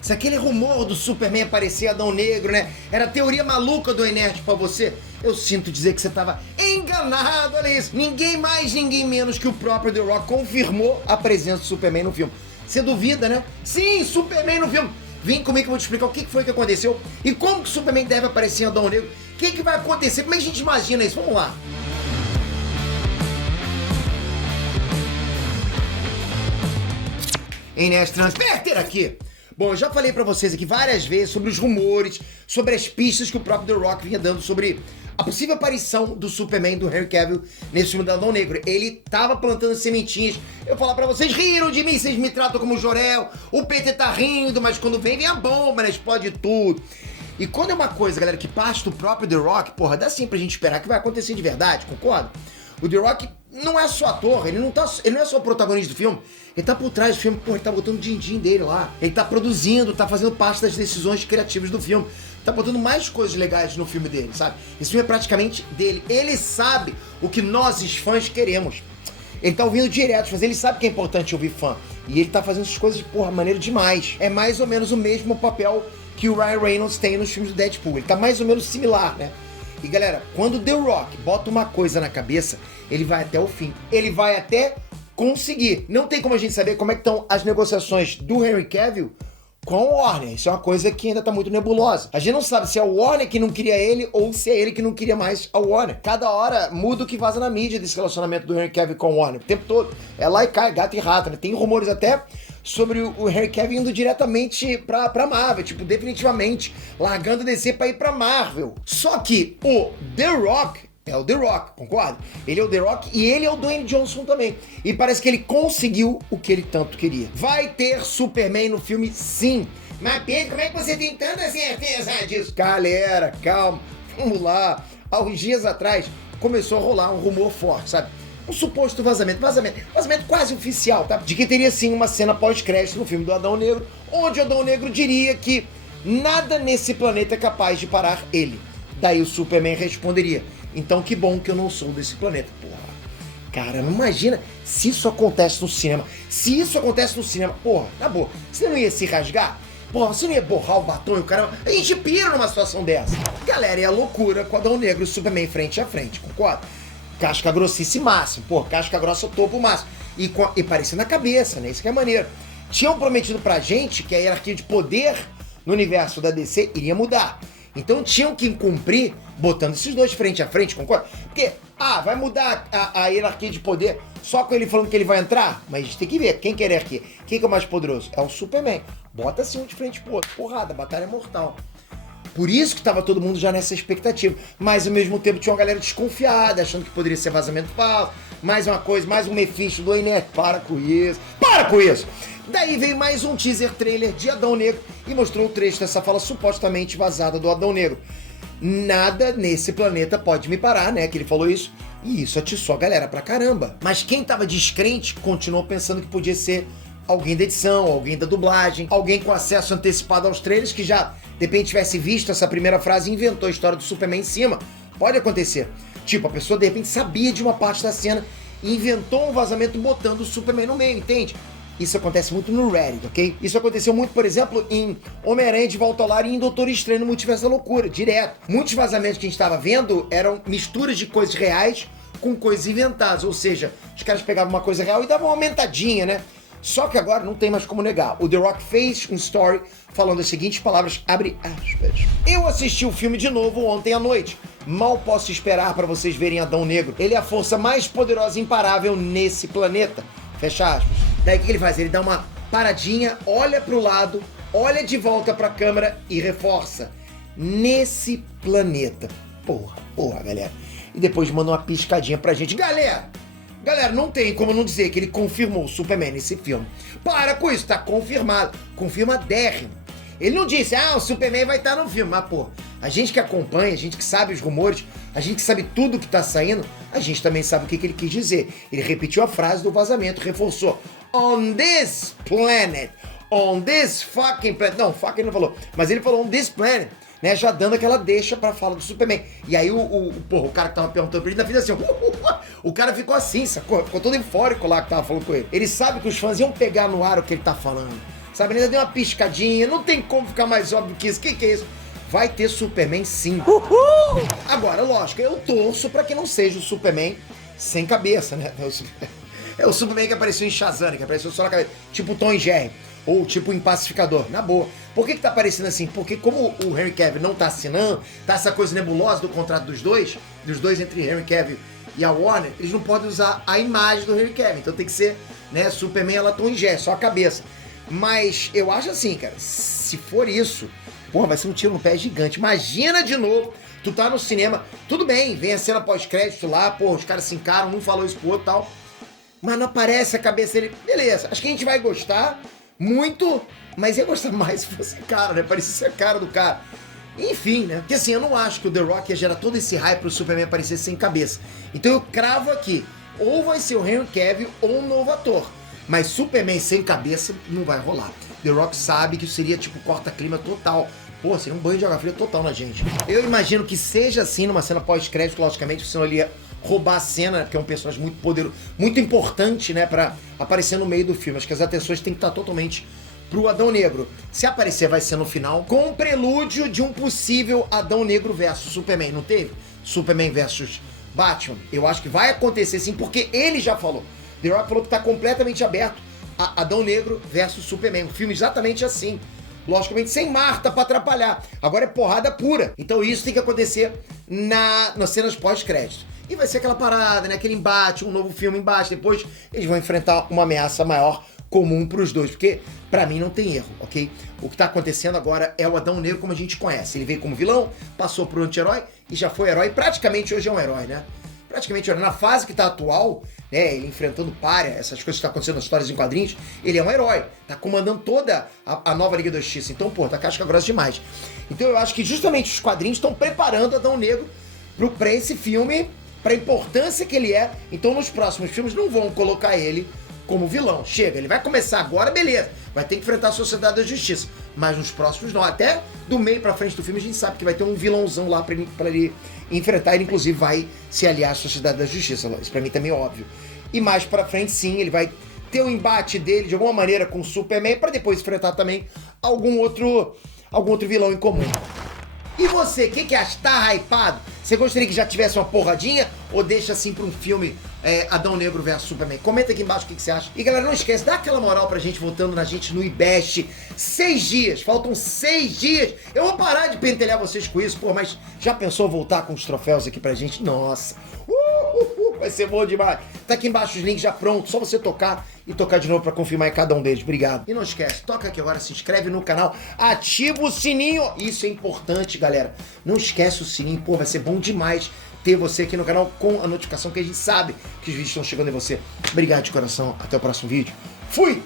Se aquele rumor do Superman aparecer Adão Negro, né? Era a teoria maluca do Enerd pra você. Eu sinto dizer que você tava enganado, olha isso. Ninguém mais, ninguém menos que o próprio The Rock confirmou a presença do Superman no filme. Você duvida, né? Sim, Superman no filme. Vem comigo que eu vou te explicar o que foi que aconteceu e como que o Superman deve aparecer em Adão Negro. O que vai acontecer? Como é que a gente imagina isso? Vamos lá. Inés Transperter aqui. Bom, eu já falei pra vocês aqui várias vezes sobre os rumores, sobre as pistas que o próprio The Rock vinha dando sobre a possível aparição do Superman, do Henry Cavill, nesse filme do Adão Negro. Ele tava plantando sementinhas. Eu falar pra vocês, riram de mim, vocês me tratam como Jorel, o PT tá rindo, mas quando vem a bomba, né? Explode tudo. E quando é uma coisa, galera, que parte do próprio The Rock, porra, dá sim pra gente esperar que vai acontecer de verdade, concorda? O The Rock não é só ator, ele não é só o protagonista do filme, ele tá por trás do filme, pô, ele tá botando o din-din dele lá, ele tá produzindo, tá fazendo parte das decisões criativas do filme, tá botando mais coisas legais no filme dele, sabe? Esse filme é praticamente dele, ele sabe o que nós, os fãs, queremos. Ele tá ouvindo direto, mas ele sabe que é importante ouvir fã, e ele tá fazendo essas coisas, porra, maneiro demais. É mais ou menos o mesmo papel que o Ryan Reynolds tem nos filmes do Deadpool, ele tá mais ou menos similar, né? E galera, quando The Rock bota uma coisa na cabeça, ele vai até o fim. Ele vai até conseguir. Não tem como a gente saber como é que estão as negociações do Henry Cavill com o Warner. Isso é uma coisa que ainda tá muito nebulosa. A gente não sabe se é o Warner que não queria ele ou se é ele que não queria mais a Warner. Cada hora muda o que vaza na mídia desse relacionamento do Henry Cavill com o Warner. O tempo todo. É lá e cai, gato e rato, né? Tem rumores até sobre o Henry Cavill indo diretamente pra Marvel, tipo, definitivamente largando DC pra ir pra Marvel. Só que o The Rock é o The Rock, concorda? Ele é o The Rock e ele é o Dwayne Johnson também. E parece que ele conseguiu o que ele tanto queria. Vai ter Superman no filme, sim. Mas Pedro, como é que você tem tanta certeza disso? Galera, calma, vamos lá. Há uns dias atrás começou a rolar um rumor forte, sabe? Um suposto vazamento quase oficial, tá? De que teria sim uma cena pós-crédito no filme do Adão Negro, onde o Adão Negro diria que nada nesse planeta é capaz de parar ele. Daí o Superman responderia, então que bom que eu não sou desse planeta, porra. Cara, não imagina se isso acontece no cinema. Se isso acontece no cinema, porra, na boa, você não ia se rasgar? Porra, você não ia borrar o batom e o cara... A gente pira numa situação dessa. Galera, é a loucura com o Adão Negro e o Superman frente a frente, concorda? Casca grossice máximo, pô, casca grossa topo máximo. E parecendo na cabeça, né? Isso que é maneiro. Tinham prometido pra gente que a hierarquia de poder no universo da DC iria mudar. Então tinham que cumprir botando esses dois frente a frente, concorda? Porque, vai mudar a hierarquia de poder só com ele falando que ele vai entrar? Mas a gente tem que ver quem que é a hierarquia. Quem que é o mais poderoso? É o Superman. Bota assim um de frente pro outro. Porrada, batalha mortal. Por isso que tava todo mundo já nessa expectativa. Mas ao mesmo tempo tinha uma galera desconfiada, achando que poderia ser vazamento falso. Mais uma coisa, mais um Mephisto do Enet. Para com isso. Para com isso! Daí veio mais um teaser trailer de Adão Negro e mostrou o trecho dessa fala supostamente vazada do Adão Negro. Nada nesse planeta pode me parar, né? Que ele falou isso. E isso atiçou a galera pra caramba. Mas quem tava descrente continuou pensando que podia ser alguém da edição, alguém da dublagem, alguém com acesso antecipado aos trailers que já, de repente, tivesse visto essa primeira frase e inventou a história do Superman em cima. Pode acontecer. Tipo, a pessoa, de repente, sabia de uma parte da cena e inventou um vazamento botando o Superman no meio, entende? Isso acontece muito no Reddit, ok? Isso aconteceu muito, por exemplo, em Homem-Aranha de Volta ao Lar e em Doutor Estranho no Multiverso da Loucura, direto. Muitos vazamentos que a gente estava vendo eram misturas de coisas reais com coisas inventadas, ou seja, os caras pegavam uma coisa real e davam uma aumentadinha, né? Só que agora não tem mais como negar. O The Rock fez um story falando as seguintes palavras, abre aspas. Eu assisti o filme de novo ontem à noite. Mal posso esperar para vocês verem Adão Negro. Ele é a força mais poderosa e imparável nesse planeta. Fecha aspas. Daí o que ele faz? Ele dá uma paradinha, olha pro lado, olha de volta pra câmera e reforça. Nesse planeta. Porra, galera. E depois manda uma piscadinha pra gente. Galera, não tem como não dizer que ele confirmou o Superman nesse filme. Para com isso, tá confirmado. Confirmadérrimo. Ele não disse, o Superman vai estar no filme. Mas, a gente que acompanha, a gente que sabe os rumores, a gente que sabe tudo que tá saindo, a gente também sabe o que ele quis dizer. Ele repetiu a frase do vazamento, reforçou. On this planet. On this fucking planet. Não, fucking ele não falou. Mas ele falou on this planet. Né, já dando aquela deixa pra fala do Superman. E aí o cara que tava perguntando pra ele, ainda fez assim, o cara ficou assim, sacou? Ficou todo eufórico lá que tava falando com ele. Ele sabe que os fãs iam pegar no ar o que ele tá falando. sabe? Ainda deu uma piscadinha, não tem como ficar mais óbvio que isso. O que é isso? Vai ter Superman sim. Uhul! Agora, lógico, eu torço pra que não seja o Superman sem cabeça, né? É o Superman que apareceu em Shazam, que apareceu só na cabeça, tipo Tom e Jerry, ou tipo em Pacificador, na boa. Por que tá aparecendo assim? Porque como o Henry Cavill não tá assinando, tá essa coisa nebulosa do contrato dos dois entre Henry Cavill e a Warner, eles não podem usar a imagem do Henry Cavill, então tem que ser, né, Superman ela Tom e Jerry, só a cabeça. Mas eu acho assim, cara, se for isso, porra, vai ser um tiro no pé gigante. Imagina de novo, tu tá no cinema, tudo bem, vem a cena pós-crédito lá, porra, os caras se encaram, um falou isso pro outro e tal, mas não aparece a cabeça dele. Beleza, acho que a gente vai gostar muito, mas ia gostar mais se fosse cara, né? Parecia ser a cara do cara. Enfim, né? Porque assim, eu não acho que o The Rock ia gerar todo esse hype pro Superman aparecer sem cabeça. Então eu cravo aqui, ou vai ser o Henry Cavill ou um novo ator. Mas Superman sem cabeça não vai rolar. The Rock sabe que seria tipo corta-clima total. Pô, seria um banho de água fria total na gente. Eu imagino que seja assim numa cena pós-crédito, logicamente, senão ele ia roubar a cena, né? Porque é um personagem muito poderoso, muito importante, né, pra aparecer no meio do filme. Acho que as atenções têm que estar totalmente pro Adão Negro. Se aparecer, vai ser no final, com um prelúdio de um possível Adão Negro versus Superman. Não teve? Superman versus Batman. Eu acho que vai acontecer sim, porque ele já falou. The Rock falou que tá completamente aberto a Adão Negro versus Superman. Um filme exatamente assim. Logicamente sem Marta pra atrapalhar. Agora é porrada pura. Então isso tem que acontecer nas cenas pós-crédito. E vai ser aquela parada, né? Aquele embate, um novo filme embaixo. Depois eles vão enfrentar uma ameaça maior comum pros dois. Porque, pra mim, não tem erro, ok? O que tá acontecendo agora é o Adão Negro como a gente conhece. Ele veio como vilão, passou pro anti-herói e já foi herói. Praticamente hoje é um herói, né? Praticamente, na fase que tá atual, né, ele enfrentando pária, essas coisas que estão acontecendo nas histórias em quadrinhos, ele é um herói, tá comandando toda a nova Liga da Justiça. Então, pô, tá casca grossa demais. Então eu acho que justamente os quadrinhos estão preparando Adão Negro pra esse filme, pra importância que ele é. Então nos próximos filmes não vão colocar ele como vilão. Chega, ele vai começar agora, beleza, vai ter que enfrentar a Sociedade da Justiça. Mas nos próximos não, até do meio pra frente do filme a gente sabe que vai ter um vilãozão lá pra ele enfrentar. Ele inclusive vai se aliar à Sociedade da Justiça, isso pra mim também é óbvio. E mais pra frente sim, ele vai ter um embate dele de alguma maneira com o Superman pra depois enfrentar também algum outro vilão em comum. E você, o que acha? Tá hypado? Você gostaria que já tivesse uma porradinha? Ou deixa assim pra um filme Adão Negro vs Superman? Comenta aqui embaixo o que você acha. E galera, não esquece, dá aquela moral pra gente voltando na gente no IBEST. 6 dias, faltam 6 dias. Eu vou parar de pentelhar vocês com isso, pô, mas já pensou voltar com os troféus aqui pra gente? Nossa, vai ser bom demais. Tá aqui embaixo os links já prontos, só você tocar e tocar de novo pra confirmar em cada um deles. Obrigado. E não esquece, toca aqui agora, se inscreve no canal, ativa o sininho. Isso é importante, galera. Não esquece o sininho, pô, vai ser bom demais ter você aqui no canal com a notificação que a gente sabe que os vídeos estão chegando em você. Obrigado de coração, até o próximo vídeo. Fui!